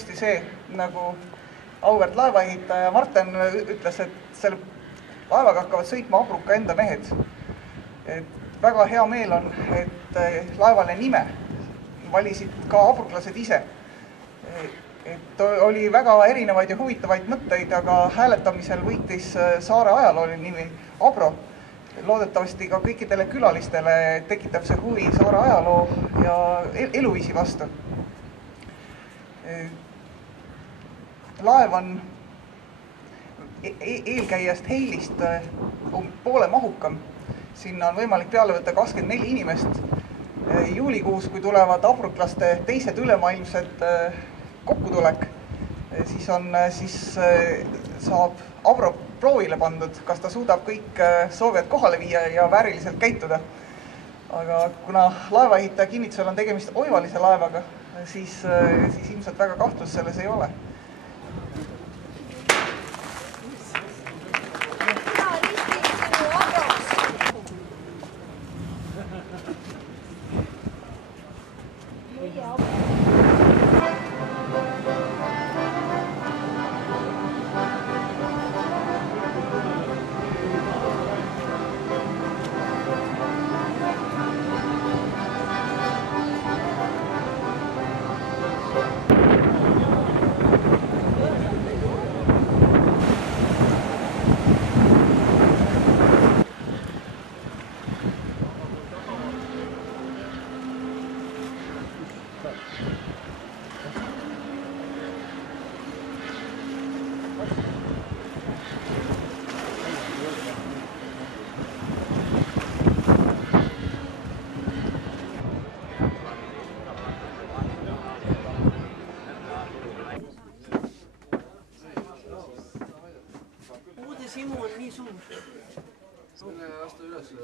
tõesti see, nagu auväärt laevaehitaja Marten ütles, et selle laevaga hakkavad sõitma Abruka enda mehed. Et väga hea meel on, et laevale nime valisid ka abruklased ise. Et oli väga erinevaid ja huvitavaid mõtteid, aga hääletamisel võitis saare ajalooline nimi Abro. Loodetavasti ka kõikidele külalistele tekitab see huvi saare ajaloo ja eluviisi vastu. Laev on eelkäijast Heilist poole mahukam. Sinna on võimalik peale võtta 24 inimest. Juulikuus, kui tulevad abruklaste teised ülemaailmsed kokkutulek, siis saab Abro proovile pandud, kas ta suudab kõik soovijad kohale viia ja vääriliselt käituda. Aga kuna laevaehitaja kinnitusel on tegemist oivalise laevaga, siis ilmselt väga kahtlust selles ei ole. Simu on nii suur. Selle aasta üles.